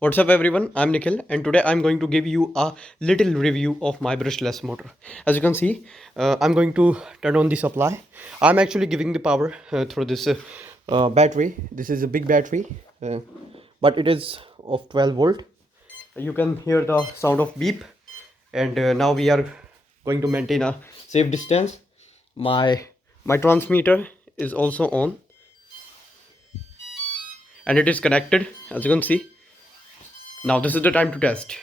What's up everyone, I'm Nikhil and today I'm going to give you a little review of my brushless motor. As you can see, I'm going to turn on the supply. I'm actually giving the power through this battery. This is a big battery, but it is of 12 volt. You can hear the sound of beep, and now we are going to maintain a safe distance. My transmitter is also on and it is connected, as you can see. Now this is the time to test.